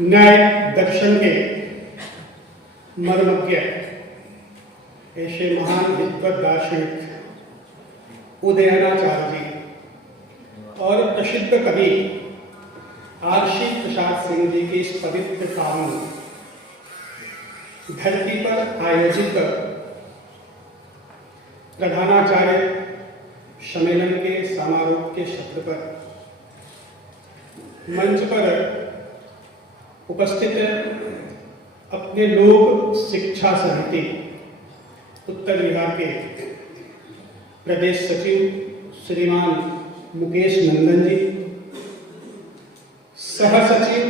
न्याय दर्शन के मर्मज्ञ ऐसे महान विद्वत दार्शनिक उदयनाचार्य जी और प्रसिद्ध कवि आरसी प्रसाद सिंह जी की इस पवित्र पावन धरती पर आयोजित प्रधानाचार्य सम्मेलन के समारोह के सत्र पर मंच पर उपस्थित अपने लोक शिक्षा समिति उत्तर बिहार के प्रदेश सचिव श्रीमान मुकेश नंदन जी, सह सचिव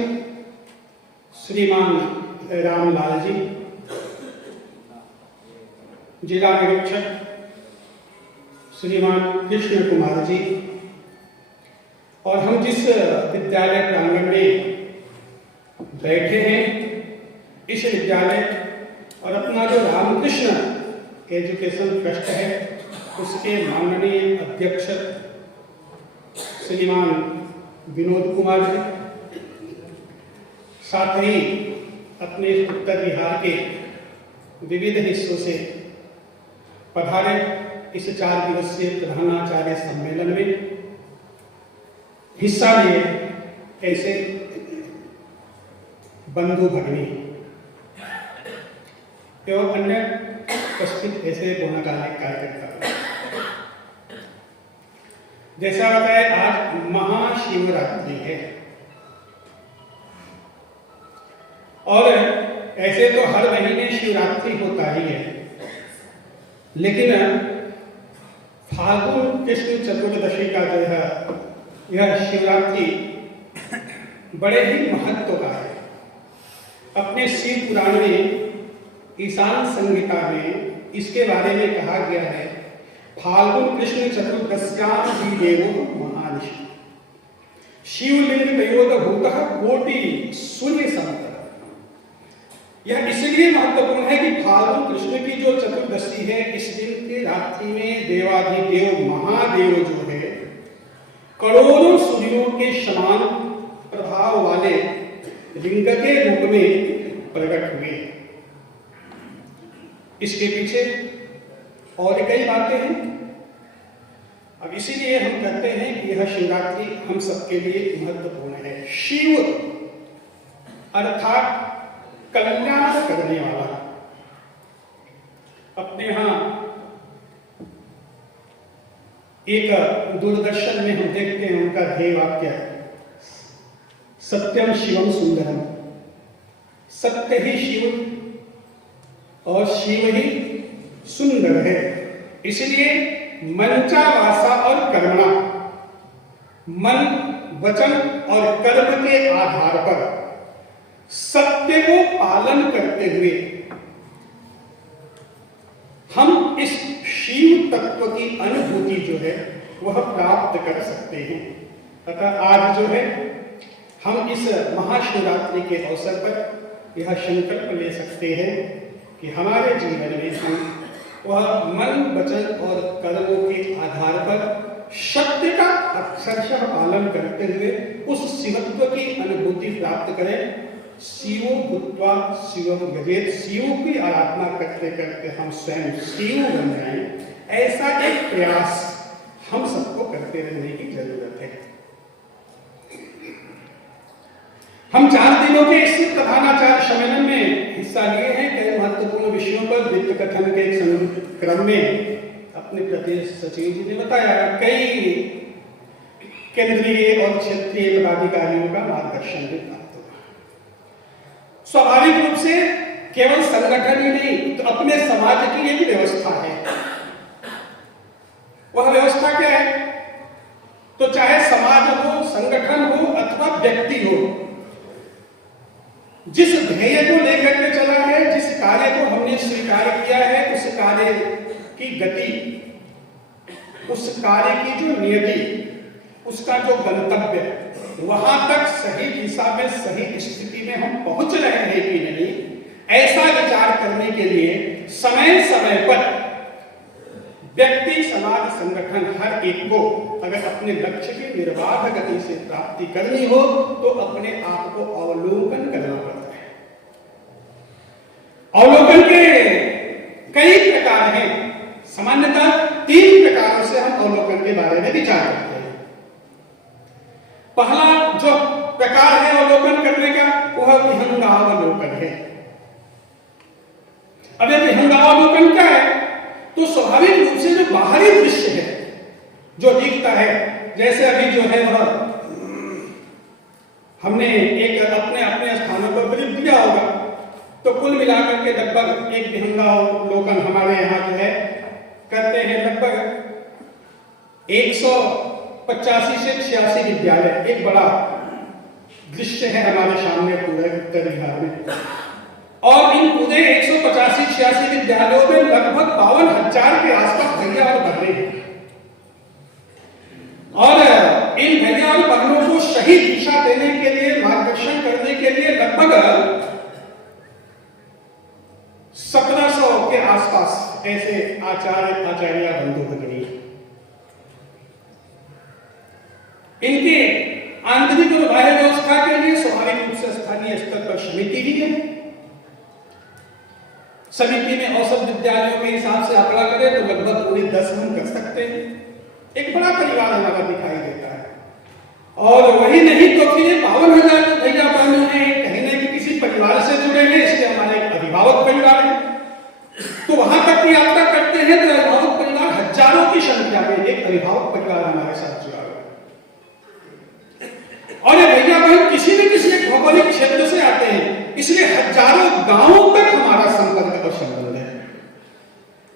श्रीमान रामलाल जी, जिला निरीक्षक श्रीमान कृष्ण कुमार जी, और हम जिस विद्यालय प्रांगण में बैठे हैं इस विद्यालय और अपना जो रामकृष्ण एजुकेशन ट्रस्ट है उसके माननीय अध्यक्ष श्रीमान विनोद कुमार जी, साथ ही अपने उत्तर बिहार के विविध हिस्सों से पधारे इस 4 दिवसीय प्रधानाचार्य सम्मेलन में हिस्सा लिए ऐसे बंधु भगिनी एवं अन्य उपस्थित ऐसे गुणगानिक कार्यकर्ता। जैसा बताया आज महाशिवरात्रि है और ऐसे तो हर महीने शिवरात्रि होता ही है, लेकिन फाल्गुन कृष्ण चतुर्दशी का जो है यह शिवरात्रि बड़े ही महत्व का है। अपने शिव पुराण में ईशान संहिता में इसके बारे में कहा गया है, फाल्गुन कृष्ण चतुर्दश्याम ही देवो महानिशि शिवलिंग तयोदभूतः कोटि सूर्य समतः। यह इसलिए महत्वपूर्ण है कि फाल्गुन कृष्ण की जो चतुर्दशी है इस दिन की रात्रि में देवाधिदेव महादेव जो है करोड़ों सूर्यों के समान प्रभाव वाले लिंग के रूप में प्रकट हुए। इसके पीछे और कई बातें हैं। अब इसीलिए हम कहते हैं कि यह शिवरात्रि हम सबके लिए महत्वपूर्ण है। शिव अर्थात कल्याण करने वाला। अपने यहां एक दूरदर्शन में हम देखते हैं उनका ध्येय वाक्य सत्यम शिवम सुंदरम, सत्य ही शिव और शिव ही सुंदर है। इसलिए मनचा वासा और कर्मणा, मन वचन और कर्म के आधार पर सत्य को पालन करते हुए हम इस शिव तत्व की अनुभूति जो है वह प्राप्त कर सकते हैं। अतः आज जो है हम इस महाशिवरात्रि के अवसर पर यह संकल्प ले सकते हैं कि हमारे जीवन में हम वह मन वचन और कर्मों के आधार पर सत्य का अक्षरशः पालन करते हुए उस शिवत्व की अनुभूति प्राप्त करें। शिवो भूत्वा शिवम यजेत, शिव की आराधना करते करते हम स्वयं शिव बन जाएं, ऐसा एक प्रयास हम सबको करते रहने की जरूरत है। हम 4 दिनों के इस प्रधानाचार्य सम्मेलन में हिस्सा लिए हैं। कई महत्वपूर्ण विषयों पर वित्त कथन के क्रम में अपने प्रदेश सचिव जी ने बताया, कई केंद्रीय और क्षेत्रीय पदाधिकारियों का मार्गदर्शन भी प्राप्त हुआ। स्वाभाविक रूप से केवल संगठन ही नहीं तो अपने समाज की एक व्यवस्था है। वह व्यवस्था क्या है? तो चाहे समाज हो, संगठन हो अथवा व्यक्ति हो, जिस ध्येय को लेकर के चला है, जिस कार्य को हमने स्वीकार किया है, उस कार्य की गति, उस कार्य की जो नियति, उसका जो गंतव्य, वहां तक सही दिशा में सही स्थिति में हम पहुंच रहे हैं कि नहीं, ऐसा विचार करने के लिए समय समय पर व्यक्ति समाज संगठन हर एक को अगर अपने लक्ष्य की निर्बाध गति से प्राप्ति करनी हो तो अपने आप को अवलोकन करना पड़ता है। अवलोकन के कई प्रकार हैं। सामान्यतः 3 प्रकारों से हम अवलोकन के बारे में विचार करते हैं। पहला जो प्रकार है अवलोकन करने का वह विहंगावलोकन है। अब यह विहंगावलोकन क्या है? तो स्वाभाविक रूप से जो बाहरी दृश्य है जो दिखता है, जैसे अभी जो है वह हमने एक अपने अपने स्थानों पर ब्रीफ दिया होगा, तो कुल मिलाकर के लगभग एक विहंगावलोकन हमारे यहाँ जो है करते हैं। लगभग 185 से 86 विद्यालय एक बड़ा दृश्य है हमारे सामने पूरे उत्तर बिहार में, और इन पूरे 185-86 विद्यालयों में लगभग 52,000 के आसपास भैया और बहनें हैं। और इन भैया और बहनों को सही दिशा देने के लिए, मार्गदर्शन करने के लिए लगभग 1700 के आसपास ऐसे आचार्य आचार्य बंधु भगिनी। इनके आंतरिक और बाह्य व्यवस्था के लिए स्वाभाविक रूप से स्थानीय स्तर पर समिति भी है। समिति में औसत विद्यालयों के हिसाब से आंकड़ा करें तो लगभग पूरे 10 हम कर सकते हैं। एक बड़ा परिवार हमारा दिखाई देता है। और वही नहीं तो फिर 52,000 भैया बहनों हैं, कहीं ना किसी परिवार से जुड़े हैं, इसलिए हमारे एक अभिभावक परिवार है। तो वहां तक की यात्रा करते हैं तो अभिभावक परिवार हजारों की संख्या में एक अभिभावक परिवार हमारे साथ जुड़ा हुआ है। और ये भैया बहन किसी न किसी एक भौगोलिक क्षेत्र से आते हैं, इसलिए हजारों गांवों तक हमारा संपर्क और संबंध है।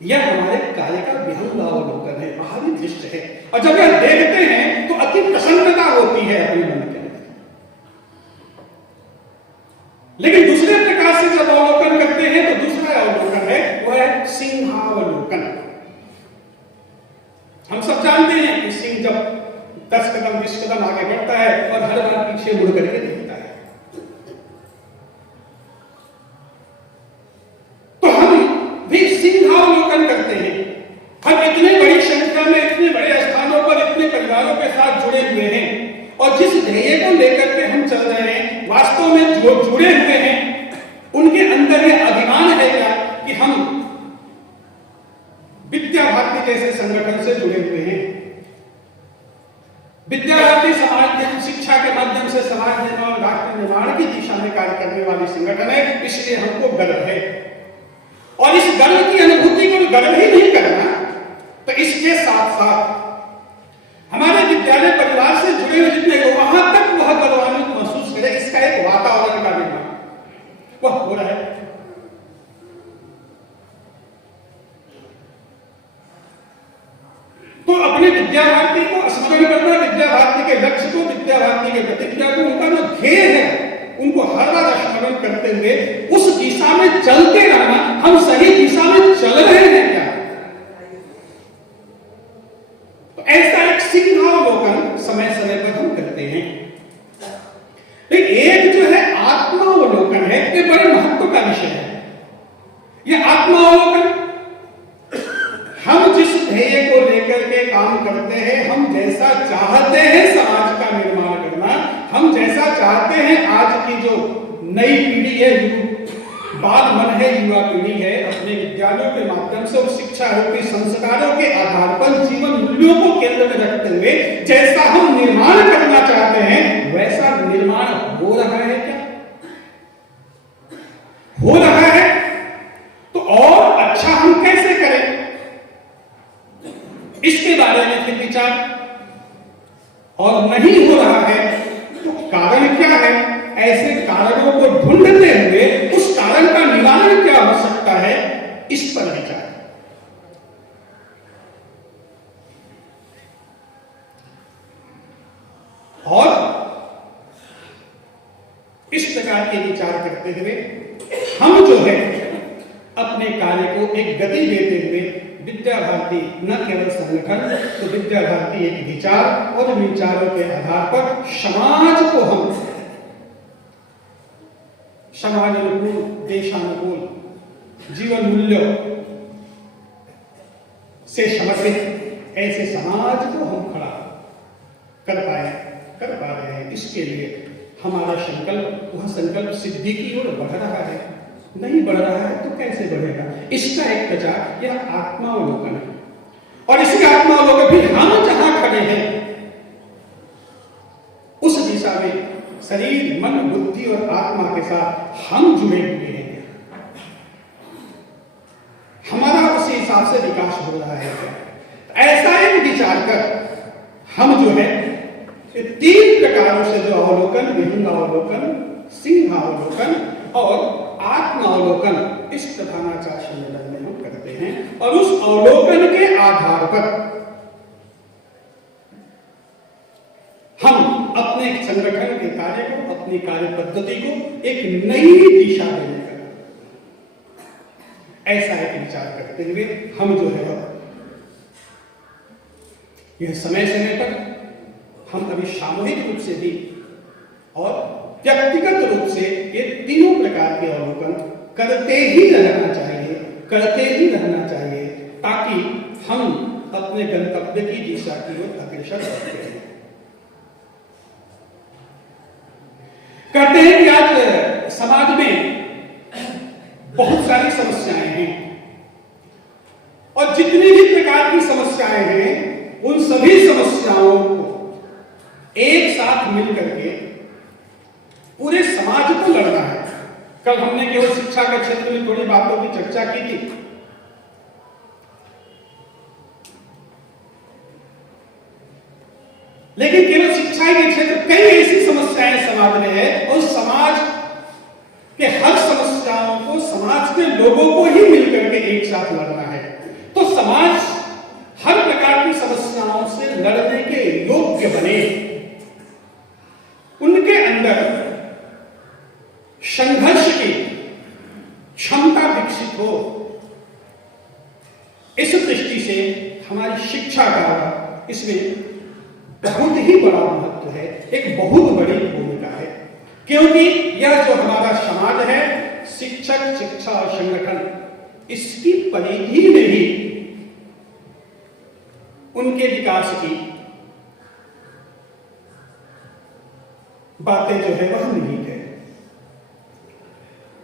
यह हमारे कार्य का विहंगावलोकन है, बाहरी दृश्य है। और जब यह देखते हैं तो अति प्रसन्नता होती है अपने मन के अंदर। लेकिन दूसरे प्रकार से जब अवलोकन करते हैं तो दूसरा अवलोकन है वह है सिंहावलोकन। हम सब जानते हैं कि सिंह जब 10 कदम 20 कदम आगे बढ़ता है और हर बार पीछे मुड़ करके देखता है, तो हम भी सिंहावलोकन करते हैं। हम इतने बड़ी संख्या में, इतने बड़े स्थानों पर, इतने परिवारों के साथ जुड़े हुए हैं, और जिस ध्येय को लेकर के हम चल रहे हैं, वास्तव में जो जुड़े हुए हैं उनके अंदर यह अभिमान है क्या कि हम विद्या भारती जैसे संगठन से जुड़े हुए हैं। विद्या भारती समाज शिक्षा के माध्यम से समाज निर्माण, राष्ट्र निर्माण की दिशा में कार्य करने वाली संगठन है, इसलिए हमको गर्व है। और इस गर्व की अनुभूति को गर्व ही नहीं करना, तो इसके साथ साथ हमारे विद्यालय परिवार से जुड़े हुए जितने लोग वहां तक वह गौरवान्वित महसूस करें, इसका एक वातावरण का निर्माण वह हो रहा है। तो अपने विद्या भारती को स्मरण करना, विद्या भारती के लक्ष्य को, विद्या भारती के प्रतिज्ञा को, उनका जो ध्येय है उनको हर बार स्मरण करते हुए उस दिशा में चलते रहना। हम सही दिशा में चल रहे हैं क्या? तो ऐसा एक सिंहावलोकन समय समय पर हम करते हैं। लेकिन एक जो है आत्मावलोकन है, ये बड़े महत्व का विषय है। ये आत्मावलोकन हम जिस ध्येय को लेकर के काम करते हैं, हम जैसा चाहते हैं समाज का निर्माण करना, हम जैसा चाहते हैं आज की जो नई पीढ़ी है, बाल मन है, युवा पीढ़ी है, अपने विद्यालयों के माध्यम से और शिक्षा रूपी संस्कारों के आधार पर जीवन मूल्यों को केंद्र में रखते हुए जैसा हम निर्माण करना चाहते हैं, वैसा निर्माण हो रहा है क्या? हो रहा है तो और अच्छा हम कैसे करें, इसके बारे में फिर विचार। और नहीं हो रहा है तो कारण क्या है? ऐसे कारणों को ढूंढते हुए उस कारण का निवारण क्या हो सकता है, इस पर विचार। और इस प्रकार के विचार करते हुए हम जो है अपने कार्य को एक गति देते हुए विद्या भारती न केवल संगठन, तो विद्या भारती एक विचार, और विचारों के आधार पर समाज को हम समाज अनुकूल, देशानुकूल जीवन मूल्यों से समर्पित ऐसे समाज को हम खड़ा कर पा रहे हैं। इसके लिए हमारा संकल्प, वह संकल्प सिद्धि की ओर बढ़ रहा है। नहीं बढ़ रहा है तो कैसे बढ़ेगा? इसका एक प्रचार यह आत्मावलोकन है। और इसी आत्मावलोकन भी हम जहां खड़े हैं उस दिशा में शरीर, मन, बुद्धि और आत्मा के साथ हम जुड़े हुए हैं। हमारा उसी हिसाब से विकास हो रहा है। ऐसा एक विचार कर हम जो है तीन प्रकारों से जो अवलोकन, विहंगावलोकन, सिंहावलोकन और आत्मावलोकन, इस प्रधानाचार्य सम्मेलन में हम करते हैं। और उस अवलोकन के आधार पर हम अपने संगठन के कार्य को, अपनी कार्य पद्धति को एक नई दिशा देने का ऐसा एक विचार करते हुए हम जो है यह समय पर हम अभी सामूहिक रूप से भी और व्यक्तिगत रूप से ये तीनों प्रकार के अवलोकन करते ही रहना चाहिए ताकि हम अपने गंतव्य की दिशा की ओर अग्रसर होते हैं। कहते हैं कि आज समाज में बहुत सारी समस्याएं हैं और जितनी भी प्रकार की समस्याएं हैं उन सभी समस्याओं को एक साथ मिलकर के पूरे समाज को लड़ना है। कल हमने केवल शिक्षा के क्षेत्र में थोड़ी बातों की चर्चा की थी, लेकिन केवल शिक्षा के क्षेत्र कई ऐसी समस्याएं समाज में है और समाज के हर समस्याओं को समाज के लोगों को ही मिलकर के एक साथ लड़ना है। तो समाज हर प्रकार की समस्याओं से लड़ने के योग्य बने, उनके अंदर संघर्ष की क्षमता विकसित हो। इस दृष्टि से हमारी शिक्षा का इसमें बहुत ही बड़ा महत्व है, एक बहुत बड़ी भूमिका है। क्योंकि यह जो हमारा समाज है, शिक्षक, शिक्षा और संगठन, इसकी परिधि में ही उनके विकास की बातें जो है वह निहित है।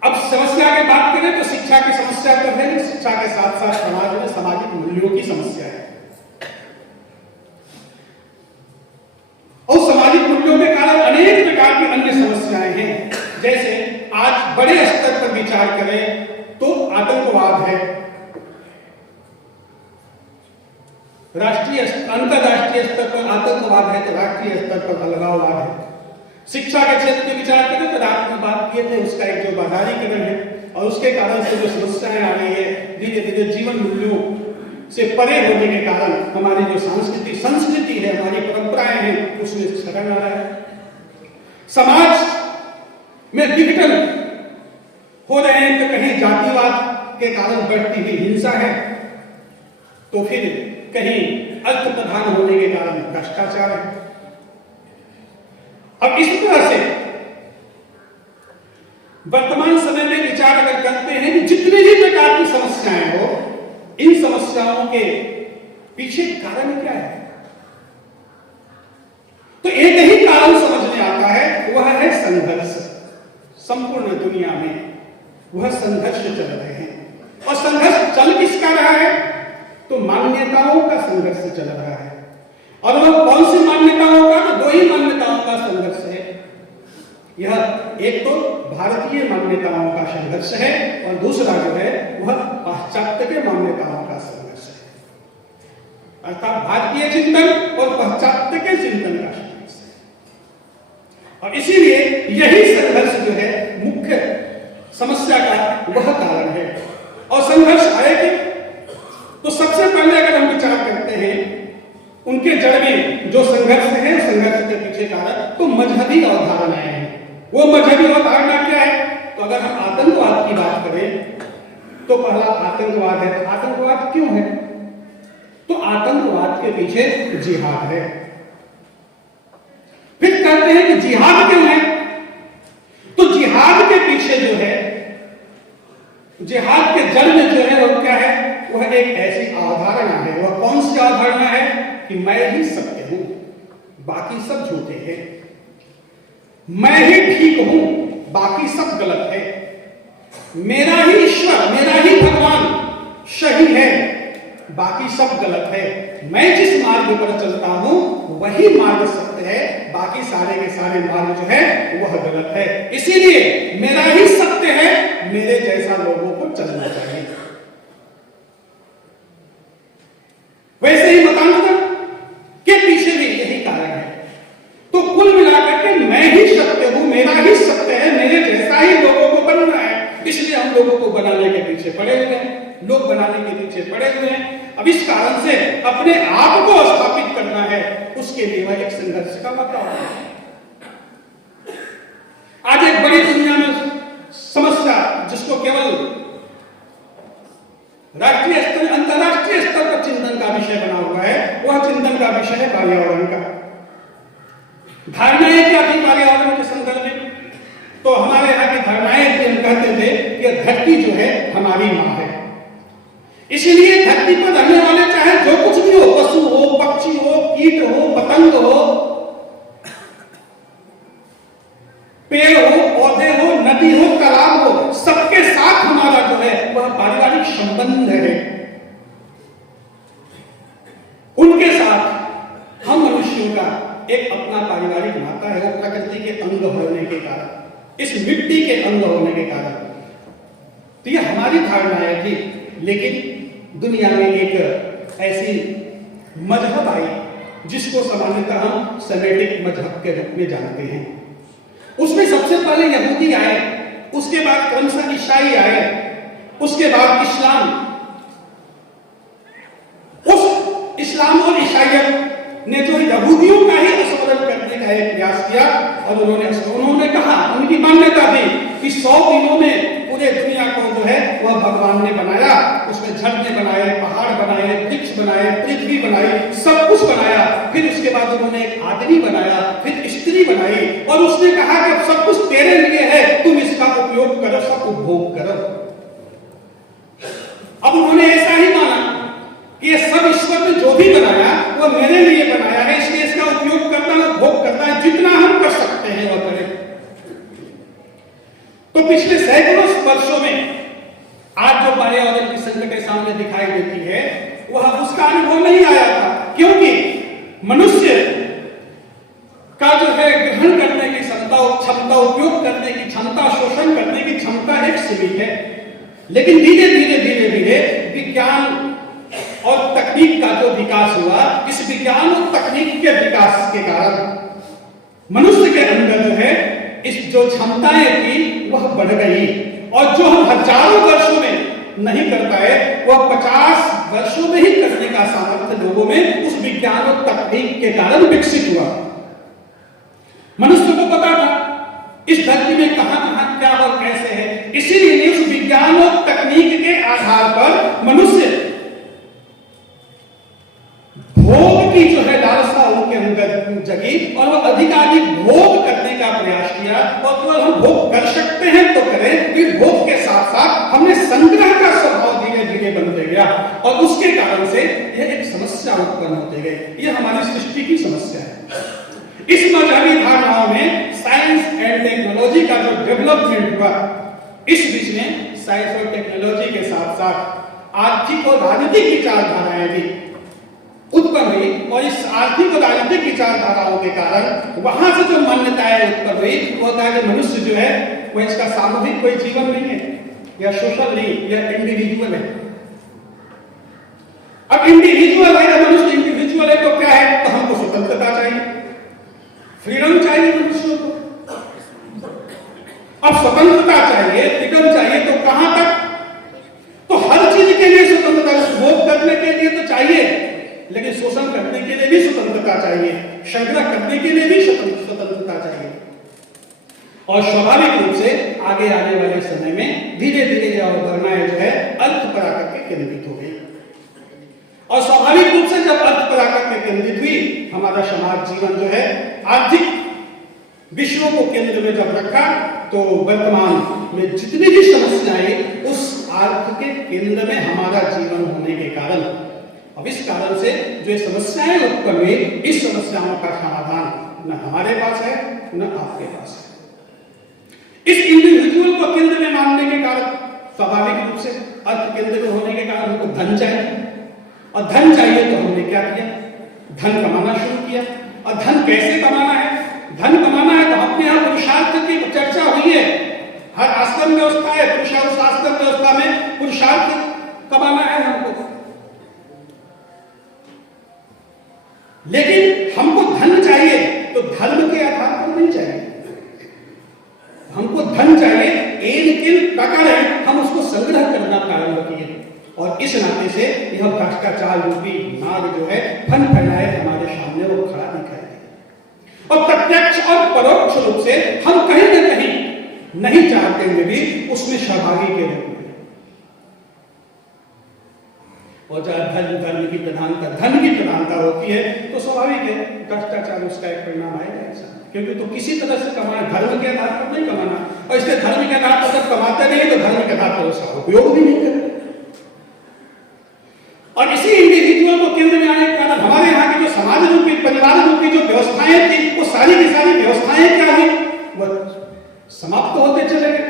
अब समस्या की बात करें तो शिक्षा की समस्या तो है, शिक्षा के साथ साथ समाज में सामाजिक मूल्यों की समस्या है और सामाजिक मूल्यों के कारण अनेक प्रकार की अन्य समस्याएं हैं। जैसे आज बड़े स्तर पर विचार करें तो आतंकवाद है, राष्ट्रीय अंतरराष्ट्रीय स्तर पर आतंकवाद है तो राष्ट्रीय स्तर पर अलगाववाद है। शिक्षा के क्षेत्र में विचार करें तो रात में बात किए थे, उसका एक जो बाधारीकरण है और उसके कारण से जो समस्याएं आ रही है, धीरे धीरे जीवन मूल्यों से परे होने के कारण हमारी जो संस्कृति है, हमारी परंपराएं हैं, उसमें क्षरण आ रहा है। समाज में विघटन हो रहे हैं तो कहीं जातिवाद के कारण बढ़ती हुई हिंसा है, तो फिर कहीं अल्प प्रधान होने के कारण भ्रष्टाचार है। अब इस तरह से वर्तमान समय में विचार अगर करते हैं कि जितनी भी प्रकार की समस्याएं हो, इन समस्याओं के पीछे कारण क्या है, तो एक ही कारण समझ में आता है, वह है संघर्ष। संपूर्ण दुनिया में वह संघर्ष चल रहे हैं और संघर्ष चल किसका रहा है, तो मान्यताओं का संघर्ष चल रहा है। और वह कौन सी मान्यताओं का, तो दो ही मान्यताओं का संघर्ष है। यह एक तो भारतीय मान्यताओं का संघर्ष है और दूसरा जो है वह पाश्चात्य के मान्यताओं का संघर्ष है, अर्थात भारतीय चिंतन और पाश्चात्य के चिंतन का संघर्ष है। और इसीलिए यही संघर्ष जो है मुख्य समस्या का वह कारण है। और संघर्ष आएगी तो सबसे पहले अगर हम विचार करते हैं उनके जड़ में जो संघर्ष है, संघर्ष के पीछे कारण तो मजहबी अवधारणाएं हैं। वो मजहबी अवधारणा क्या है, तो अगर हम आतंकवाद की बात करें तो पहला आतंकवाद है। आतंकवाद क्यों है, तो आतंकवाद के पीछे जिहाद है। फिर कहते हैं कि जिहाद क्यों है, तो जिहाद के पीछे जो है, जिहाद के जड़ में जो है वो क्या है, वह एक ऐसी अवधारणा है। वह कौन सी अवधारणा है? कि मैं ही सत्य हूं, बाकी सब झूठे हैं। मैं ही ठीक हूं, बाकी सब गलत है। मेरा ही ईश्वर, मेरा ही भगवान सही है, बाकी सब गलत है। मैं जिस मार्ग पर चलता हूं वही मार्ग सत्य है, बाकी सारे के सारे मार्ग जो है वह गलत है। इसीलिए मेरा ही सत्य है, मेरे जैसा लोगों को चलना चाहिए। वैसे ही मतांतर के पीछे भी यही कारण है। तो कुल मिलाकर के मैं ही सत्य हूं, मेरा ही सत्य है, मेरे जैसा ही लोगों को बनना है। इसलिए हम लोगों को बनाने के पीछे पड़े हुए हैं, लोग बनाने के पीछे पड़े हुए हैं। अब इस कारण से अपने आप को स्थापित करना है, उसके लिए वह एक संघर्ष का मौका है। आज एक बड़ी दुनिया में समस्या, जिसको केवल राष्ट्रीय स्तर, अंतरराष्ट्रीय स्तर पर चिंतन का विषय बना हुआ है, वह चिंतन का विषय है पर्यावरण का। धारणाएं क्या थी पर्यावरण के संदर्भ में? तो हमारे यहाँ की धारणाएं थी, हम कहते थे कि धरती जो है हमारी मां है। इसलिए धरती पर रहने वाले चाहे जो कुछ भी हो, पशु हो, पक्षी हो, कीट हो, पतंग हो, पेड़ हो, पौधे हो, नदी हो, तालाब हो, सबके साथ हमारा जो है वह पारिवारिक संबंध है। उनके साथ हम मनुष्यों का एक अपना पारिवारिक नाता है, वो प्रकृति के अंग होने के कारण, इस मिट्टी के अंग होने के कारण। तो ये हमारी धारणाएं थी। लेकिन दुनिया में एक ऐसी मजहब आई जिसको सामान्यतः हम सेमेटिक मजहब के रूप में जानते हैं। उसमें सबसे पहले यहूदी आए, उसके बाद क्रमशः ईसाई आए, उसके बाद इस्लाम। उस इस्लाम और ईसाइयत ने जो यहूदियों का ही अनुसरण करने का एक प्रयास किया, और उन्होंने कहा, उनकी मान्यता थी कि 100 दिनों में पूरे दुनिया को जो है वह भगवान ने बनाया। उसमें झरने बनाए, पहाड़ बनाए, वृक्ष बनाए, पृथ्वी बनाई, सब कुछ बनाया। फिर उसके बाद उन्होंने एक आदमी बनाया, फिर स्त्री बनाई, और उसने कहा कि अब सब कुछ तेरे लिए है, तुम इसका उपयोग करो, सब उपभोग करो। अब उन्होंने ऐसा ही माना कि ये सब ईश्वर ने जो भी बनाया वह मेरे लिए बनाया है, इसलिए इसका उपयोग करना, उपभोग करना है, जितना हम कर सकते हैं वह करें। तो पिछले सैकड़ों वर्षों में आज जो पर्यावरण की संकटें सामने दिखाई देती है, वह उसका अनुभव नहीं आया था, क्योंकि मनुष्य का जो है ग्रहण करने की क्षमता, उपयोग करने की क्षमता, शोषण करने की क्षमता एक सीमित है। लेकिन धीरे धीरे विज्ञान और तकनीक का जो विकास हुआ, इस विज्ञान और तकनीक के विकास के कारण मनुष्य के अंदर जो है इस जो क्षमताएं थी वह बढ़ गई, और जो हम हजारों वर्षों में नहीं कर पाए वह 50 वर्षों में ही करने का सामर्थ्य लोगों में उस विज्ञान और तकनीक के कारण विकसित हुआ। मनुष्य को पता था इस धरती में कहां कहां क्या और कैसे है, इसीलिए उस विज्ञान और तकनीक के आधार पर मनुष्य भोग की जो है लालसा उनके अंदर जगी, और वह अधिकाधिक भोग करने का प्रयास किया। और केवल हम भोग कर सकते हैं तो करें, फिर भोग के साथ साथ हमने संग्रह का स्वभाव धीरे धीरे बनते गया, और उसके कारण से यह एक समस्या उत्पन्न होते गई। यह हमारी सृष्टि की समस्या है। इस मजहबी धारणाओं में साइंस एंड टेक्नोलॉजी का जो डेवलपमेंट हुआ, इस बीच में साइंस और टेक्नोलॉजी के साथ साथ आर्थिक और राजनीतिक विचारधाराएं भी उत्पन्न हुई, और इस आर्थिक और राजनीतिक विचारधाराओं के कारण वहां से जो मान्यताएं उत्पन्न हुई, वो था कि मनुष्य जो है वह इसका सामूहिक कोई जीवन नहीं है, या सोशल नहीं, या इंडिविजुअल है। अब इंडिविजुअल है, मनुष्य इंडिविजुअल है तो क्या है? तो हमको स्वतंत्रता चाहिए, फ्रीडम चाहिए मनुष्य को। अब स्वतंत्रता चाहिए, फ्रीडम चाहिए, तो कहां तक? तो हर चीज के लिए स्वतंत्रता, भोग करने के लिए तो चाहिए, लेकिन शोषण करने के लिए भी स्वतंत्रता चाहिए, संग्रह करने के लिए भी स्वतंत्रता चाहिए। और स्वाभाविक रूप से आगे आने वाले समय में धीरे धीरे यह अवधारणाएं जो है अर्थ पर आकर के केंद्रित हो गई, और स्वाभाविक रूप से जब अर्थ पर आकर के केंद्रित हुई, हमारा समाज जीवन जो है आर्थिक विषयों को केंद्र में जब रखा, तो वर्तमान में जितनी भी समस्याएं उस अर्थ के केंद्र में हमारा जीवन होने के कारण, अब इस कारण से जो समस्याएं उत्पन्न हुई, इस समस्याओं का समाधान न हमारे पास है न आपके पास है। इस इंडिविजुअल को केंद्र में मानने के कारण स्वाभाविक रूप से अर्थ केंद्र में होने के कारण हमको धन चाहिए, और धन चाहिए तो हमने क्या किया, धन कमाना शुरू किया। और धन कैसे कमाना है? धन कमाना है तो अपने यहाँ पुरुषार्थ की चर्चा हुई है, हर आश्रम व्यवस्था है, पुरुषार्थ आश्रम व्यवस्था में पुरुषार्थ कमाना है हमको। लेकिन हमको धन चाहिए तो धर्म के आधार पर नहीं चाहिए, हमको धन चाहिए इन प्रकार है हम उसको संग्रह करना प्रारंभ किए, और इस नाते से यह भ्रष्टाचार रूपी मार्ग जो है फन फैलाए हमारे सामने वो खड़ा दिखाई दे। और प्रत्यक्ष और परोक्ष रूप से हम कहीं न कहीं नहीं चाहते हुए भी उसमें सहभागी के रूप में, और जब धर्म की प्रधानता, धन की प्रधानता होती है तो स्वाभाविक है भ्रष्टाचार उसका एक परिणाम आएगा ऐसा, क्योंकि तो किसी तरह से कमाना, धर्म के आधार पर नहीं कमाना, और इसलिए धर्म के आधार पर जब कमाते नहीं तो धर्म के आधार पर उसका उपयोग भी नहीं करते। और इसी इंडिविजुअल को केंद्र में आने के कारण हमारे यहाँ की जो समाज रूपी, परिवार रूपी जो व्यवस्थाएं थी, वो सारी की सारी व्यवस्थाएं क्या हुई, वह समाप्त होते चले गए।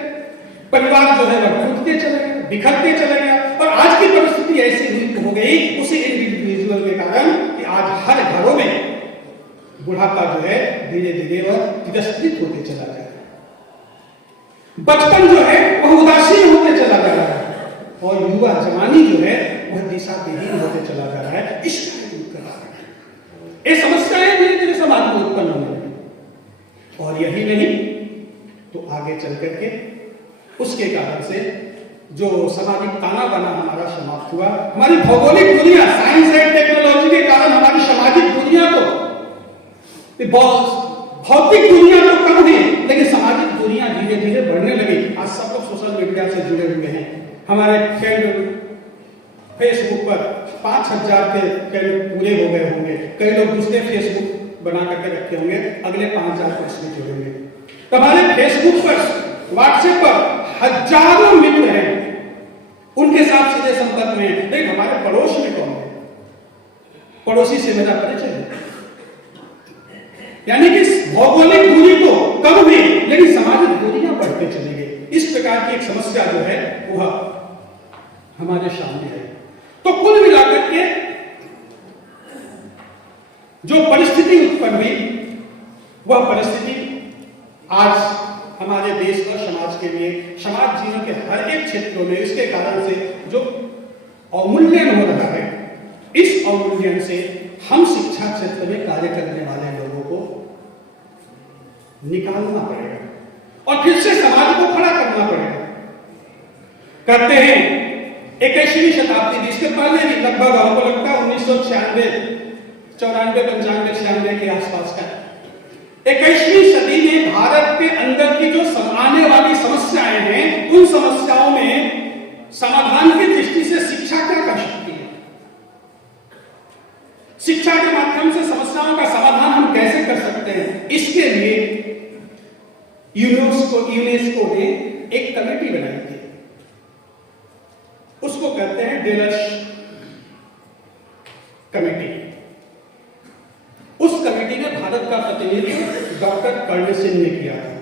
परिवार जो है वह टूटते चले गए, बिखरते चले गए, और आज की परिस्थिति ऐसी हुई हो गई उसी इंडिविजुअल के कारण कि आज हर घरों में बुढ़ापा जो है धीरे धीरे वह तिरस्कृत होते चला जा रहा है, बचपन जो है वह उदासीन होते चला जा रहा है, और युवा जवानी जो है वह दिशा विहीन होते चला जा रहा है। इस ये समस्याएं धीरे धीरे समाज में उत्पन्न होने लगी, और यही नहीं तो आगे चल करके उसके कारण से जो सामाजिक ताना बाना हमारा समाप्त हुआ, हमारी भौगोलिक दुनिया, साइंस एंड टेक्नोलॉजी के कारण हमारी सामाजिक दुनिया तो भौतिक दुनिया तो कम हुई, लेकिन सामाजिक दुनिया धीरे धीरे बढ़ने लगी। आज सब लोग सोशल मीडिया से जुड़े हुए हैं, हमारे फेसबुक पर 5000 के पूरे हो गए होंगे, कई लोग दूसरे फेसबुक बना करके रखे होंगे, अगले 5000 पर इसमें जुड़ेंगे। तो हमारे फेसबुक पर, व्हाट्सएप पर हजारों मित्र हैं, उनके साथ सीधे संपर्क में हैं। लेकिन हमारे पड़ोस में कौन है? पड़ोसी से मेरा परिचय है। यानी कि भौगोलिक दूरी तो कम हुई, लेकिन सामाजिक दूरियां बढ़ते चली गई। इस प्रकार की एक समस्या जो है वह हमारे सामने है। तो कुल मिलाकर के जो परिस्थिति उत्पन्न हुई, वह परिस्थिति आज हमारे देश और समाज के लिए, समाज जीवन के हर एक क्षेत्रों में इसके कारण से जो अवमूल्यन हो रहा है, इस अवमूल्यन से हम शिक्षा क्षेत्र में कार्य करने वाले लोगों को निकालना पड़ेगा और फिर से समाज को खड़ा करना पड़ेगा। करते हैं 21वीं शताब्दी, इसके पहले भी लगभग हमको लगता है 1996, 94, 95, 96 के आसपास का 21वीं सदी में भारत के अंदर की जो आने वाली समस्याएं हैं, उन समस्याओं में समाधान की दृष्टि से शिक्षा क्या कर सकती है, शिक्षा के माध्यम से समस्याओं का समाधान हम कैसे कर सकते हैं, इसके लिए यूनेस्को ने एक कमेटी बनाई थी। उसको कहते हैं डेलर्स कमेटी। उस कमेटी में भारत का प्रतिनिधित्व डॉक्टर कर्ण सिंह ने किया था।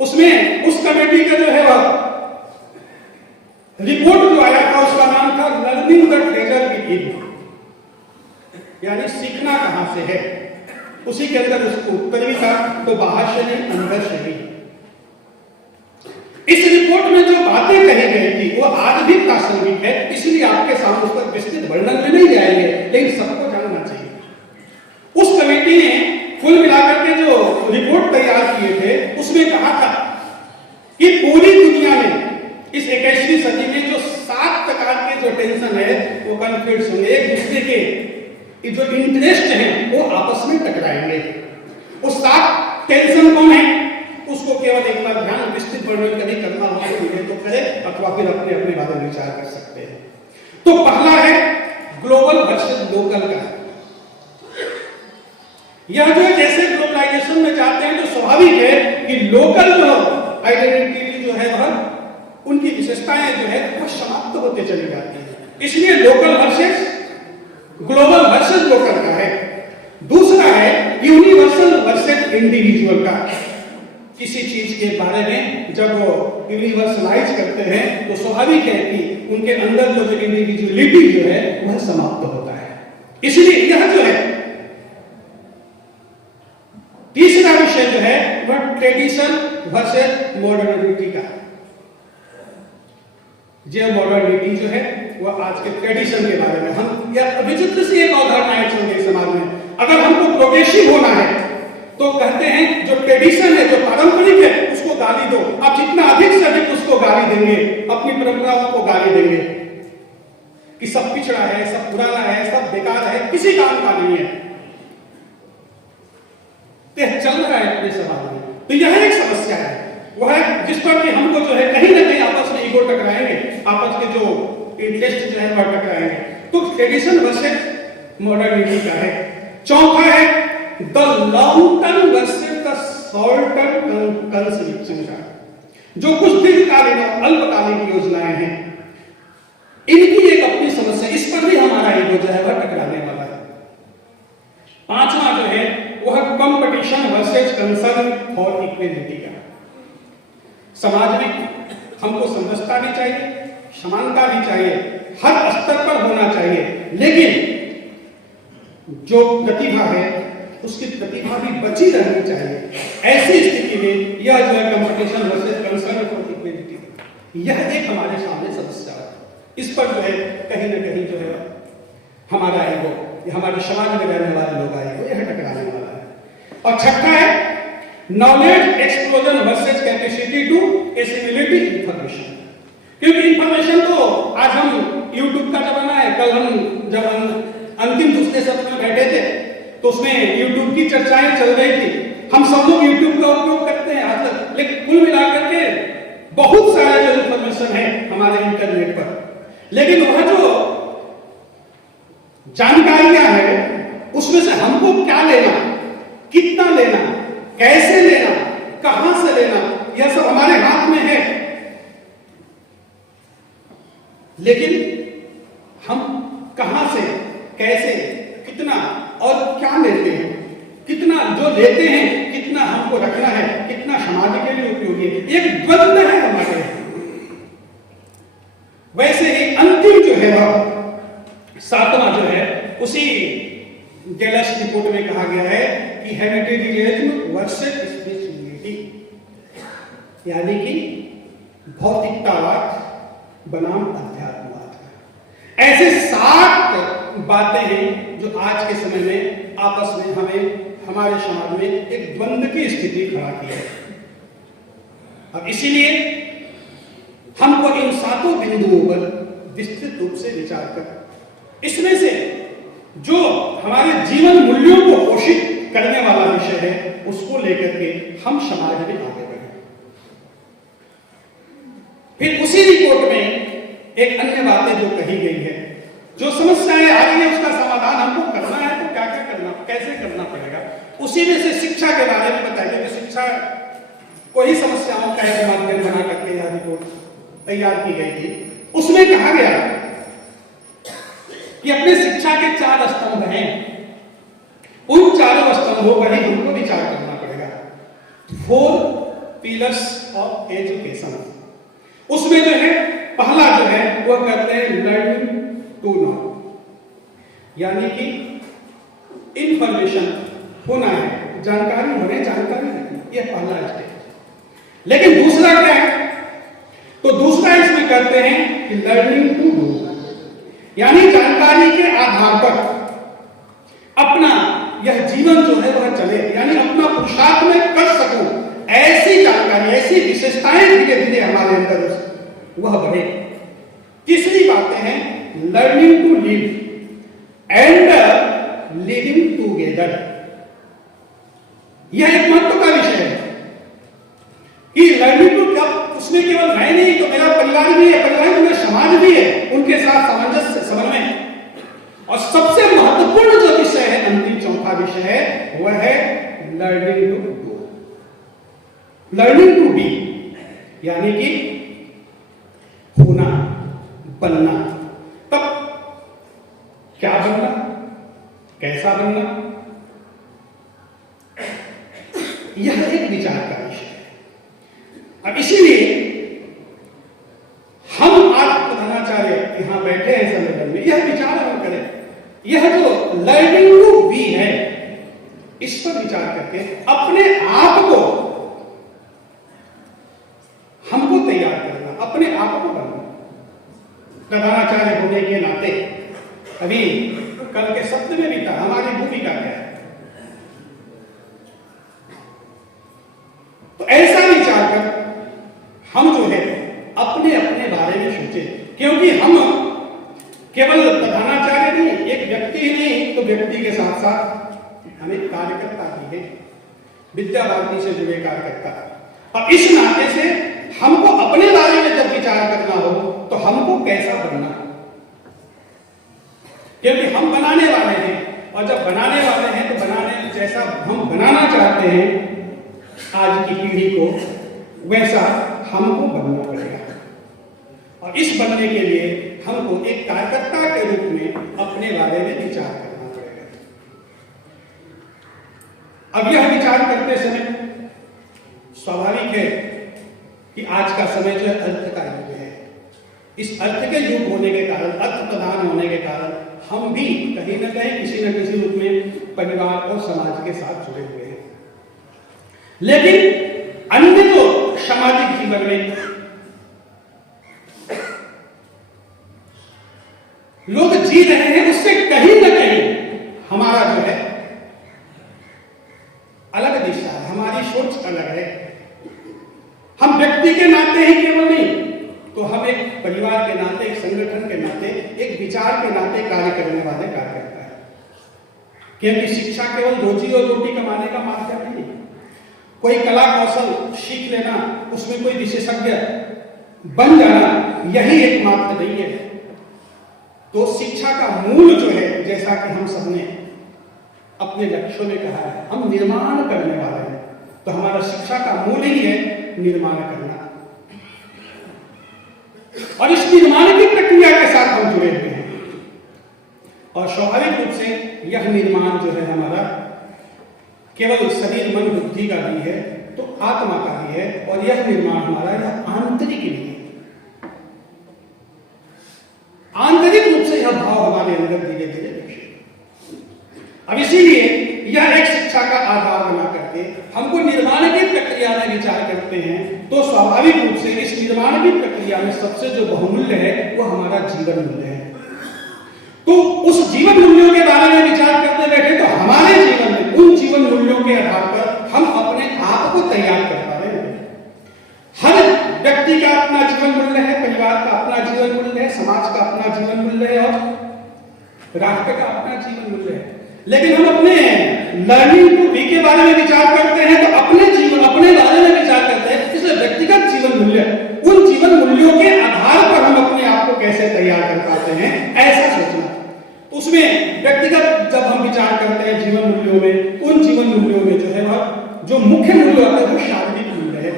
उसमें उस कमेटी का जो है वह रिपोर्ट जो आया था उसका नाम था लर्निंग द ट्रेजर विदिन, यानी सीखना कहां से है। उसी के अंदर उसको उत्तर भी था, तो बाहर से नहीं अंदर से ही। इस रिपोर्ट में जो बातें कही गई थी वो आज भी प्रासंगिक है, इसलिए आपके सामने उस पर विस्तृत वर्णन में नहीं जाएंगे, लेकिन सबको जानना चाहिए। उस कमेटी ने कुल मिलाकर के जो रिपोर्ट तैयार किए थे उसमें कहा था कि पूरी दुनिया में इस 21वीं सदी में जो 7 प्रकार के जो टेंशन है वो कॉन्फ्लिक्ट्स होंगे, एक दूसरे के जो इंटरेस्ट हैं वो आपस में टकराएंगे। वो 7 टेंशन कौन है, उसको केवल एक बार ध्यान विस्तृत वर्णन कभी करना हो तो करे, अथवा फिर अपने अपने बारे में विचार कर सकते हैं। तो पहला है ग्लोबल वर्सेस लोकल का। यह जो जैसे ग्लोबलाइजेशन में जाते हैं तो स्वाभाविक स्वाभाविक है कि लोकल जो आइडेंटिटी जो है वह उनकी विशेषताएं जो है वह समाप्त होते चली जाती है। इसलिए local versus global versus local का है। दूसरा है यूनिवर्सल वर्सेस इंडिविजुअल का। किसी चीज के बारे में जब वो यूनिवर्सलाइज करते हैं तो स्वाभाविक है कि उनके अंदर जो इंडिविजुअलिटी जो है वह समाप्त होता है। इसलिए यह जो है तीसरा विषय जो है वह ट्रेडिशन वर्सेस मॉडर्निटी का। जो मॉडर्निटी जो है वह आज के ट्रेडिशन के बारे में हम या विचित्र सी एक अवधारणा चल रही समाज में। अगर हमको प्रोग्रेसिव होना है तो कहते हैं जो ट्रेडिशन है, जो पारंपरिक है, उसको गाली दो। आप जितना अधिक से अधिक उसको गाली देंगे, अपनी परंपराओं को गाली देंगे कि सब पिछड़ा है, सब पुराना है, सब बेकार है, किसी काम का नहीं है, तो चल रहा है अपने समाज में। तो यह एक समस्या है, वह है जिस पर कि हमको जो है कहीं ना कहीं आपस में ईगो टकराएंगे, आपस के जो इंटरेस्ट जो है वह टकराएंगे। तो ट्रेडिशन वर्सेस मॉडर्निटी का है। चौथा है the long term versus the short term construction का। जो कुछ दीर्घकालीन और अल्पकालिक योजनाएं हैं, इनकी एक अपनी समस्या, इस पर भी हमारा ईगो जो है वह टकराने वाला है। पांचवा जो है वह competition versus concern for equality का। समाज में हमको समरसता भी चाहिए, समानता भी चाहिए, हर स्तर पर होना चाहिए, लेकिन जो प्रतिभा है उसकी प्रतिभा भी बची रहनी चाहिए। ऐसी स्थिति में यह जो है competition versus concern for equality, यह एक हमारे सामने समस्या है। इस पर जो है कहीं ना कहीं जो है हमारा ईगो, हमारे समाज में रहने वाले लोग आएंगे, यह टकराने वाला है। और छठा है knowledge explosion versus capacity to assimilate information. क्योंकि इंफॉर्मेशन तो आज हम यूट्यूब का जमाना है। कल जब हम अंतिम दूसरे सत्र में बैठे थे तो उसमें यूट्यूब की चर्चाएं चल रही थी। हम सब लोग यूट्यूब का उपयोग करते हैं आज तक, लेकिन कुल मिलाकर के बहुत सारे जो इंफॉर्मेशन है हमारे इंटरनेट पर, लेकिन वह जो जानकारियां हैं उसमें से हमको क्या लेना, कितना लेना, कैसे लेना, कहां से लेना, यह सब हमारे हाथ में है। लेकिन हम कहां से, कैसे, कितना और क्या लेते हैं, कितना जो लेते हैं, कितना हमको रखना है, कितना समाज के लिए उपयोगी है, एक द्वंद है हमारे। वैसे ही अंतिम जो है वह सातवां जो है उसी गैलस रिपोर्ट में कहा गया है कि हेरिटेरियनिज्म वर्सेस स्पिरिचुअलिटी, यानी कि भौतिकतावाद बनाम अध्यात्मवाद। ऐसे 7 बातें हैं जो आज के समय में आपस में हमारे समाज में एक द्वंद की स्थिति खड़ा की है। अब इसीलिए हमको इन 7 बिंदुओं पर विस्तृत रूप से विचार कर इसमें से जो हमारे जीवन मूल्यों को पोषित करने वाला विषय है उसको लेकर के हम समाज में आगे बढ़े। फिर उसी रिपोर्ट में एक अन्य बातें जो कही गई है, जो समस्याएं आ रही है उसका समाधान हमको करना है तो क्या क्या करना, कैसे करना पड़ेगा। उसी में से शिक्षा के बारे में बताइए कि शिक्षा को ही समस्याओं का एक माध्यम बना करके यह रिपोर्ट तैयार की गई थी। उसमें कहा गया कि अपने शिक्षा के 4 स्तंभ हैं, उन 4 स्तंभों पर ही हमको विचार करना पड़ेगा। 4 पिलर्स ऑफ एजुकेशन। उसमें जो है पहला जो है वह कहते हैं लर्निंग टू नो, यानी कि इंफॉर्मेशन होना है, जानकारी होने, जानकारी नहीं, यह पहला स्टेज। लेकिन दूसरा क्या है, तो दूसरा इसमें कहते हैं कि लर्निंग टू डू, यानी जानकारी के आधार पर अपना यह जीवन जो है वह चले, यानी अपना पुरुषार्थ में कर सकूं, ऐसी जानकारी, ऐसी विशेषताएं धीरे धीरे हमारे अंदर वह बढ़े। तीसरी बातें हैं learning to live and living together. यह एक महत्व का विषय है कि लर्निंग टू, क्या उसमें केवल मैं नहीं तो मेरा परिवार भी है, परिवार में मेरा समाज भी है, उनके साथ सामंजस्य, समन्वय। और सबसे महत्वपूर्ण जो विषय है, अंतिम चौथा विषय है, वह है learning to do, learning to be यानी कि होना, बनना। तब क्या बनना, कैसा बनना, यह एक विचार का विषय है। अब इसीलिए हम आज प्रधानाचार्य यहां बैठे हैं सम्मेलन में, यह विचार हम करें, यह जो लर्निंग टू बी है, इस पर विचार करके अपने आप को हमको तैयार करना, अपने आप को बनना। प्रधानाचार्य होने के नाते अभी कल के सत्र में भी था, हमारी भूमिका क्या है। तो ऐसा विचार कर हम जो है अपने अपने बारे में सोचे, क्योंकि हम केवल प्रधानाचार्य नहीं, एक व्यक्ति ही नहीं, तो व्यक्ति के साथ साथ हमें कार्यकर्ता भी है, विद्या भारती से जुड़े कार्यकर्ता। और इस नाते से हमको अपने बारे में जब विचार करना हो तो हमको कैसा बनना, क्योंकि हम बनाने वाले हैं, और जब बनाने वाले हैं तो बनाने जैसा हम बनाना चाहते हैं आज की पीढ़ी को, वैसा हमको बनना पड़ेगा। और इस बनने के लिए हमको एक कार्यकर्ता के रूप में अपने बारे में विचार करना पड़ेगा। अब यह विचार करते समय स्वाभाविक है कि आज का समय जो है अर्थ का युग है। इस अर्थ के युग होने के कारण, अर्थ प्रधान होने के कारण हम भी कहीं न कहीं किसी न किसी रूप में परिवार और समाज के साथ जुड़े हुए हैं। लेकिन अन्य जो सामाजिक जीवन में लोग जी रहे हैं, उससे कहीं न कहीं हमारा जो है अलग दिशा है, हमारी सोच अलग है। हम व्यक्ति के नाते ही केवल नहीं, तो हम एक परिवार के नाते, एक संगठन के नाते, एक विचार के नाते कार्य करने वाले कार्यकर्ता है। क्योंकि शिक्षा केवल रोजी और रोटी कमाने का माध्यम नहीं, कोई कला कौशल सीख लेना, उसमें कोई विशेषज्ञ बन जाना, यही एकमात्र नहीं है। तो शिक्षा का मूल जो है, जैसा कि हम सबने अपने लक्ष्यों में कहा है, हम निर्माण करने वाले हैं, तो हमारा शिक्षा का मूल ही है निर्माण करना। और इस निर्माण की प्रक्रिया के साथ हम जुड़े हुए हैं, और स्वाभाविक रूप से यह निर्माण जो है हमारा केवल शरीर मन बुद्धि का भी है, तो आत्मा का भी है। और यह निर्माण हमारा यह आंतरिक नहीं है, आंतरिक रूप से यह भाव हमारे अंदर धीरे धीरे विकसित। अब इसीलिए यह एक शिक्षा का आधार बना करके हमको निर्माण की प्रक्रिया में विचार करते हैं, तो स्वाभाविक रूप से इस निर्माण की प्रक्रिया में सबसे जो बहुमूल्य है वो हमारा जीवन मूल्य है। तो उस जीवन मूल्यों के बारे में विचार करते बैठे तो हमारे जीवन में उन जीवन मूल्यों के आधार पर हम अपने आप को तैयार कर पा रहे हैं। हर व्यक्ति का अपना जीवन मूल्य है, परिवार का अपना जीवन मूल्य है, समाज का अपना जीवन मूल्य है, और राष्ट्र का अपना जीवन मूल्य है। लेकिन हम अपने लर्निंग टू बी के बारे में विचार करते हैं तो अपने जीवन, अपने बारे में विचार करते हैं। इसलिए व्यक्तिगत जीवन मूल्य, उन जीवन मूल्यों के आधार पर हम अपने आप को कैसे तैयार कर पाते हैं, ऐसा सोचना। उसमें व्यक्तिगत जब हम विचार करते हैं जीवन मूल्यों में, उन जीवन मूल्यों में जो है वह जो मुख्य मूल्य होता है वो शारीरिक मूल्य है।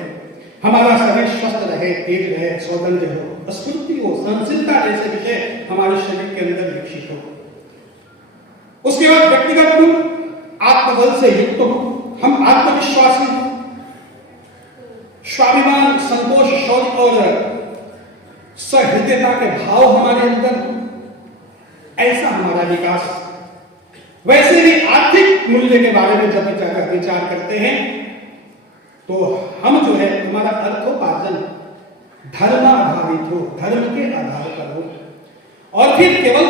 हमारा शरीर स्वस्थ रहे, तेज रहे, सौंदर्य हो, स्फूर्ति हो, सहनशीलता जैसे विषय हमारे शरीर के अंदर विकसित हो। उसके बाद व्यक्तिगत गुण, आत्मबल से युक्त हो, हम आत्मविश्वासी हो, स्वाभिमान, संतोष, शौर्य और सहृदयता के भाव हमारे अंदर हो, ऐसा हमारा विकास। वैसे ही आर्थिक मूल्य के बारे में जब विचार करते हैं तो हम जो है हमारा अर्थोपार्जन धर्म आधारित हो, धर्म के आधार पर हो। और फिर केवल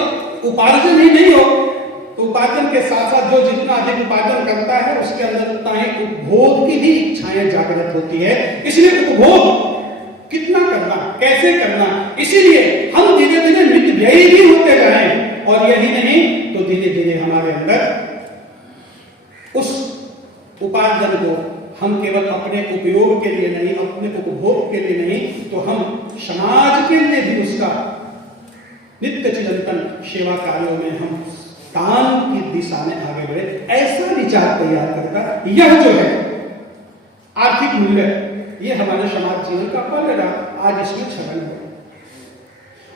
उपार्जन ही नहीं हो, उपार्जन के साथ साथ जो जितना अधिक उपार्जन करता है उसके अंदर उतना ही उपभोग की भी इच्छाएं जागृत होती है। इसलिए उपभोग कितना करना, कैसे करना, इसीलिए हम धीरे धीरे मित व्ययी भी होते जाएं। और यही नहीं तो धीरे धीरे हमारे अंदर उस उपार्जन को हम केवल अपने उपयोग के लिए नहीं, अपने उपभोग के लिए नहीं, तो हम समाज के लिए भी उसका नित्य चिरंतन सेवा कार्यों में हम दान की दिशा में आगे बढ़े, ऐसा विचार तैयार करता। यह जो है आर्थिक मूल्य ये हमारे समाज जीवन का पहले रहा, आज इसमें छलन है।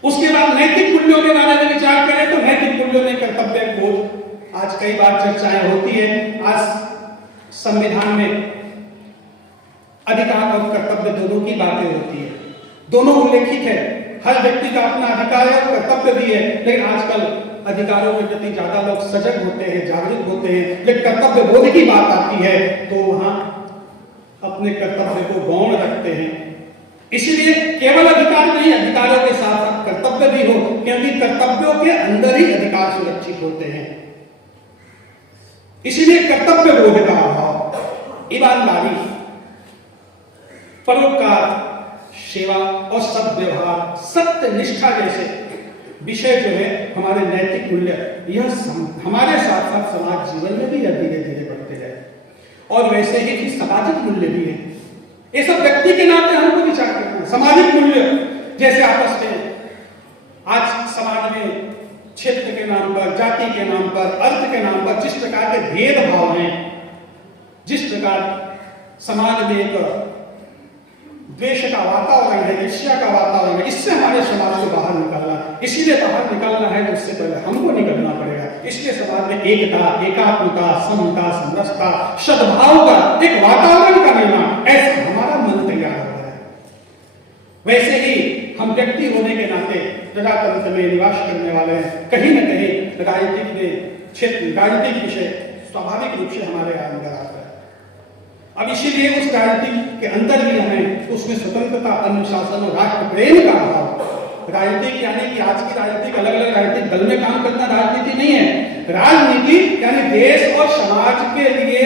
उसके बाद नैतिक मूल्यों के बारे में विचार करें तो नैतिक मूल्यों में कर्तव्य बोध आज कई बार चर्चाएं होती है। आज संविधान में अधिकार और कर्तव्य दोनों की बातें होती है, दोनों उल्लेखित है। हर व्यक्ति का अपना अधिकार और कर्तव्य भी है, लेकिन आजकल अधिकारों के प्रति ज्यादा लोग सजग होते हैं, जागरूक होते हैं, लेकिन कर्तव्य बोध की बात आती है तो वहां अपने कर्तव्य को गौण रखते हैं। इसलिए केवल अधिकार नहीं, अधिकारों के साथ साथ कर्तव्य भी हो, क्योंकि कर्तव्यों के अंदर ही अधिकार सुरक्षित होते हैं। इसलिए कर्तव्य बोध का अभाव, ईमानदारी, परोपकार, सेवा और सद्व्यवहार, सत्य निष्ठा जैसे विषय जो है हमारे नैतिक मूल्य, यह हमारे साथ साथ समाज जीवन में भी यह धीरे धीरे बढ़ते जाए। और वैसे ही सामाजिक मूल्य भी है, ये सब व्यक्ति के नाते हमको विचार करना है। सामाजिक मूल्य जैसे आपस में आज समाज में क्षेत्र के नाम पर, जाति के नाम पर, अर्थ के नाम पर जिस प्रकार के भेदभाव हैं, जिस प्रकार समाज में एक द्वेष का वातावरण है, ईर्ष्या का वातावरण है, इससे हमारे समाज को बाहर निकालना, इसीलिए बाहर निकालना है तो उससे पहले हमको निकलना पड़ेगा। इसलिए समाज में एकता, एकात्मता, समता, समरसता, सद्भाव का एक वातावरण का निर्माण, ऐसा हमारा मन तैयार हो रहा है। वैसे ही हम व्यक्ति होने के नाते प्रजातंत्र में निवास करने वाले हैं, कहीं न कहीं राजनीतिक में क्षेत्र, राजनीतिक विषय स्वाभाविक रूप से हमारे अंदर आता है। अब इसीलिए उस राजनीति के अंदर भी हमें उसमें स्वतंत्रता, अनुशासन और राष्ट्र प्रेम का अभाव। राजनीति यानी कि आज की राजनीति अलग अलग राजनीतिक दल में काम करना राजनीति नहीं है। राजनीति यानी देश और समाज के लिए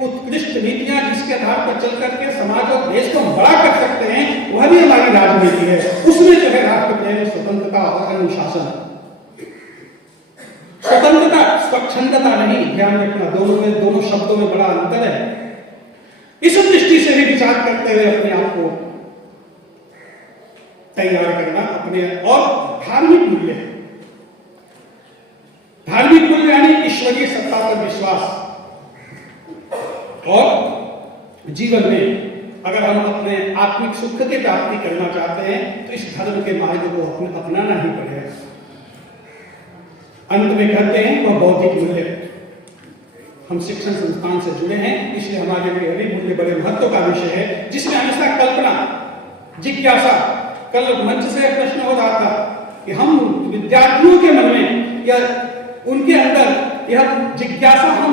उत्कृष्ट नीतियां जिसके आधार पर चल करके समाज और देश को बड़ा कर सकते हैं, वह भी हमारी राजनीति है। उसमें जो है राष्ट्र प्रेम, स्वतंत्रता और अनुशासन। स्वतंत्रता स्वच्छंदता नहीं, ध्यान रखना, दोनों शब्दों में बड़ा अंतर है। इस दृष्टि से भी विचार करते हुए अपने आप को तैयार करना अपने। और धार्मिक मूल्य, धार्मिक मूल्य यानी ईश्वरीय सत्ता पर विश्वास। और जीवन में अगर हम अपने आत्मिक सुख की प्राप्ति करना चाहते हैं तो इस धर्म के मार्ग को अपनाना ही पड़ेगा। अंत में कहते हैं वह बौद्धिक मूल्य। हम शिक्षण संस्थान से जुड़े हैं, इसलिए हमारे लिए भी मूल्य बड़े महत्व का विषय है, जिसमें हमेशा कल्पना, जिज्ञासा। कल मंच से प्रश्न हो रहा था कि हम विद्यार्थियों के मन में या उनके अंदर यह जिज्ञासा हम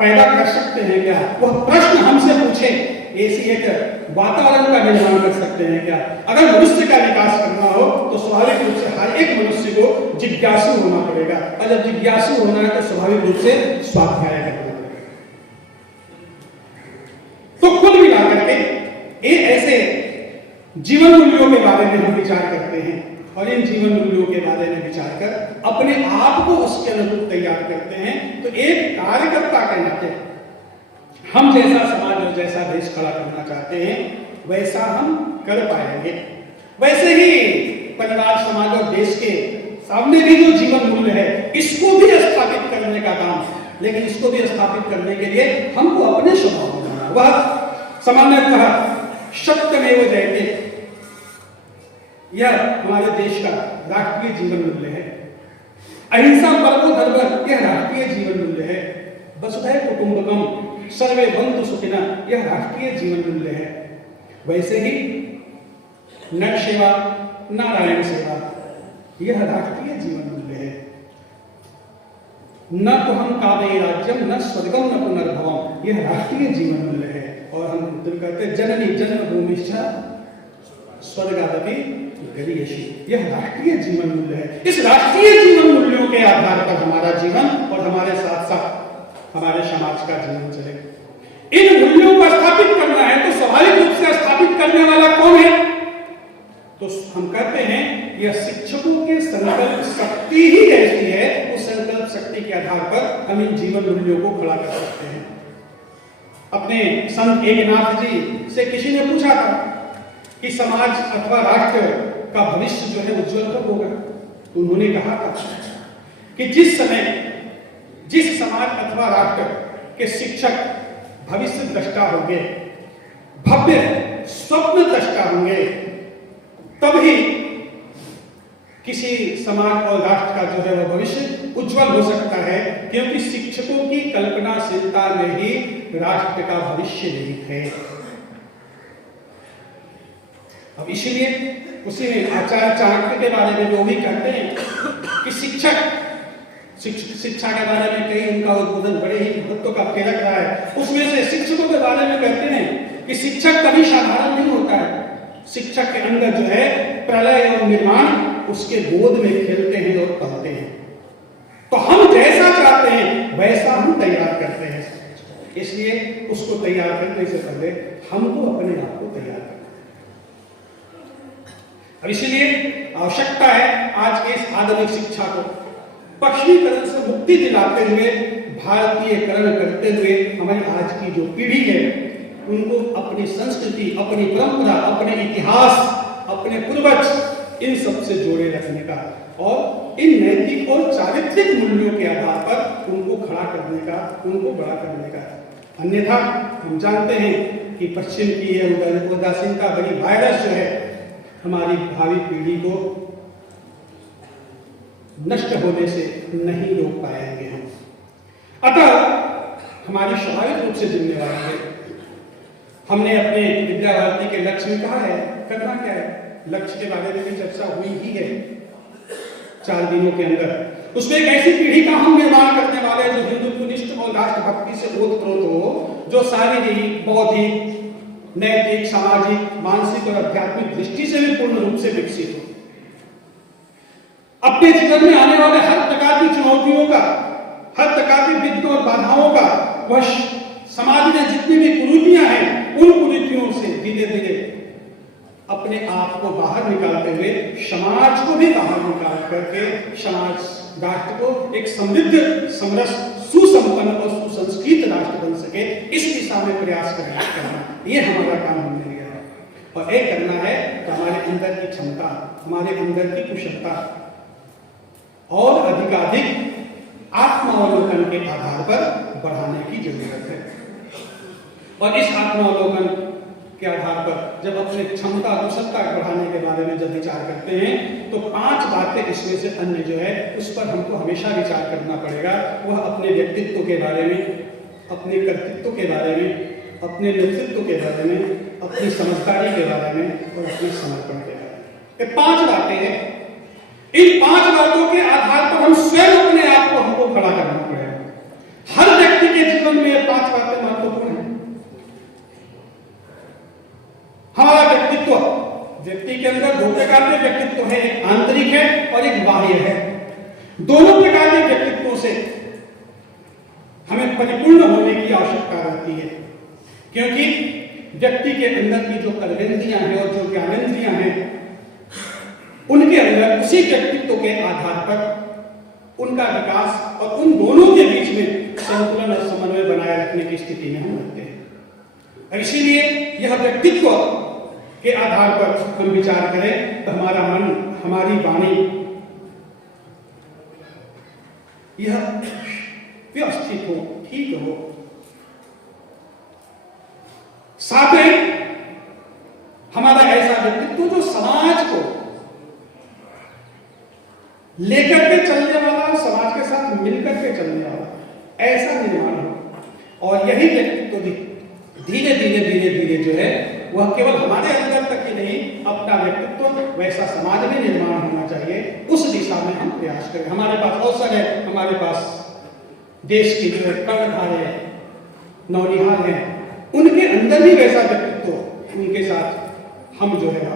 पैदा कर सकते हैं क्या? वह प्रश्न हमसे पूछे, ऐसी एक वातावरण का निर्माण कर सकते हैं क्या? अगर मनुष्य का विकास करना हो तो स्वाभाविक रूप से हर एक मनुष्य को जिज्ञासु होना पड़ेगा, और जब जिज्ञासु होना है तो स्वाभाविक रूप से स्वाध्याय करना पड़ेगा। तो कुल मिलाकर के ये ऐसे जीवन मूल्यों के बारे में हम विचार करते हैं, और इन जीवन मूल्यों के बारे में विचार कर अपने आप को उसके अनुरूप तैयार करते हैं। तो एक कार्यकर्ता के नाते हम जैसा समाज और जैसा देश खड़ा करना चाहते हैं वैसा हम कर पाएंगे। वैसे ही परिवार, समाज और देश के सामने भी जो जीवन मूल्य है, इसको भी स्थापित करने का काम, लेकिन इसको भी स्थापित करने के लिए हमको अपने स्वभाव में बनाना। वह सामान्यतः सत्यमेव जयते, यह हमारे देश का राष्ट्रीय जीवन मूल्य है। अहिंसा परमो धर्म, यह राष्ट्रीय जीवन मूल्य है। वसुधैव कुटुंबकम सर्वे बंधु सुखिनः, यह राष्ट्रीय जीवन मूल्य है। वैसे ही नर सेवा, नारायण सेवा, यह राष्ट्रीय जीवन मूल्य है। न तो हम कामे राज्यम न स्वर्गम न पुनर्भवम, यह राष्ट्रीय जीवन मूल्य है। और हम कहते हैं जननी जन्मभूमिश्च स्वर्गादपि गरीयसी, यह राष्ट्रीय जीवन मूल्य है। इस राष्ट्रीय जीवन मूल्यों के आधार पर हमारा जीवन और हमारे साथ साथ हमारे समाज का जीवन चले। इन मूल्यों को स्थापित करना है तो स्वाभाविक रूप से स्थापित करने वाला कौन है? तो हम कहते हैं यह शिक्षकों के संकल्प शक्ति ही ऐसी है, उस संकल्प शक्ति के आधार पर हम इन जीवन मूल्यों को खड़ा कर सकते हैं। अपने संत एकनाथ जी से किसी ने पूछा था कि समाज अथवा राष्ट्र का भविष्य जो है उज्जवल कब होगा? तो उन्होंने कहा था कि जिस समय जिस समाज अथवा राष्ट्र के शिक्षक भविष्य दृष्टा होंगे, भव्य स्वप्न दृष्टा होंगे, तभी किसी समाज और राष्ट्र का जो है वह भविष्य उज्जवल हो सकता है, क्योंकि शिक्षकों की कल्पनाशीलता में ही राष्ट्र का भविष्य निहित है। अब इसीलिए उसी में आचार्य चाणक्य के बारे में वो भी कहते हैं कि शिक्षा के बारे में कई उनका उद्बोधन बड़े ही महत्व का प्रेरक रहा है। उसमें से शिक्षकों के बारे में कहते हैं कि शिक्षक कभी साधारण नहीं होता है। शिक्षक के अंदर जो है प्रलय और निर्माण उसके गोद में खेलते हैं और पलते हैं। तो हम जैसा चाहते हैं वैसा हम तैयार करते हैं, इसलिए उसको तैयार करने से पहले हमको अपने आप को तैयार करना। अब इसलिए आवश्यकता है आज के इस आधुनिक शिक्षा को पश्चिमीकरण से मुक्ति दिलाते हुए, भारतीयकरण करते हुए हमारी आज की जो पीढ़ी है उनको अपनी संस्कृति, अपनी परंपरा, अपने इतिहास, अपने पूर्वज इन सब से जोड़े रखने का और इन नैतिक और चारित्रिक मूल्यों के आधार पर उनको खड़ा करने का, उनको बड़ा करने का। अन्यथा हम जानते हैं कि पश्चिम की यह उदासीनता भरी वायरस जो है हमारी भावी पीढ़ी को नष्ट होने से नहीं रोक पाएंगे हम। अतः हमारी स्वाभाविक रूप से जिम्मेवारी है। हमने अपने विद्या भारती के लक्ष्य में कहा है, करना क्या है, लक्ष्य के बारे में भी चर्चा हुई ही है 4 दिनों के अंदर। उसमें एक ऐसी पीढ़ी का हम निर्माण करने वाले हैं जो हिंदुत्वनिष्ठ और राष्ट्रभक्ति से ओतप्रोत हो, जो शारीरिक, बौद्धिक, नैतिक, सामाजिक, मानसिक और आध्यात्मिक दृष्टि से भी पूर्ण रूप से विकसित हो। अपने जीवन में आने वाले हर प्रकार की चुनौतियों का, हर प्रकार की विघ्न और बाधाओं का, वह समाज में जितनी भी कुरीतियां हैं उन कुरीतियों से धीरे धीरे अपने आप को बाहर निकालते हुए समाज को भी बाहर निकाल करके समाज राष्ट्र को एक समृद्ध, समरस, सुसंपन्न और सुसंस्कृत राष्ट्र बन सके, इस दिशा में प्रयास करना, ये हमारा काम हमने लिया है। और ये करना है तो हमारे अंदर की क्षमता, हमारे अंदर की कुशलता और अधिकाधिक आत्मावलोकन के आधार पर बढ़ाने की जरूरत है। और इस आत्मावलोकन के आधार पर जब अपने क्षमता कुशलता बढ़ाने के बारे में जब विचार करते हैं तो 5 बातें इसमें से अन्य जो है उस पर हमको हमेशा विचार करना पड़ेगा। वह अपने व्यक्तित्व के बारे में, अपने कर्तृत्व के बारे में, अपने नेतृत्व के बारे में, अपनी समझदारी के बारे में और अपने समर्पण के बारे में। ये 5 बातें हैं। इन 5 बातों के आधार पर हम स्वयं अपने आप को हमको खड़ा करना पड़ेगा। हर व्यक्ति के जीवन में ये 5 बातें महत्वपूर्ण है। हमारा व्यक्तित्व, व्यक्ति के अंदर 2 प्रकार के व्यक्तित्व है, एक आंतरिक है और एक बाह्य है। दोनों प्रकार के व्यक्तित्वों से हमें परिपूर्ण होने की आवश्यकता रहती है, क्योंकि व्यक्ति के अंदर की जो कर्मेंद्रियां हैं और जो ज्ञानेंद्रियां हैं उनके अंदर उसी व्यक्तित्व के आधार पर उनका विकास और उन दोनों के बीच में संतुलन और समन्वय बनाए रखने की स्थिति में हम रहते हैं। इसीलिए यह व्यक्तित्व के आधार पर हम विचार करें तो हमारा मन, हमारी वाणी यह व्यवस्थित हो, ठीक हो। साथ में हमारा ऐसा व्यक्तित्व जो समाज को लेकर के चलने वाला, समाज के साथ मिलकर के चलने वाला, ऐसा निर्माण हो। और यही व्यक्तित्व धीरे धीरे जो है वह केवल हमारे अंदर तक ही नहीं, अपना व्यक्तित्व वैसा समाज में निर्माण होना चाहिए, उस दिशा में हम प्रयास करें। हमारे पास अवसर है, हमारे पास देश की जो कर्णधार है, नौनिहाल है, उनके अंदर भी वैसा व्यक्तित्व, उनके साथ हम जो है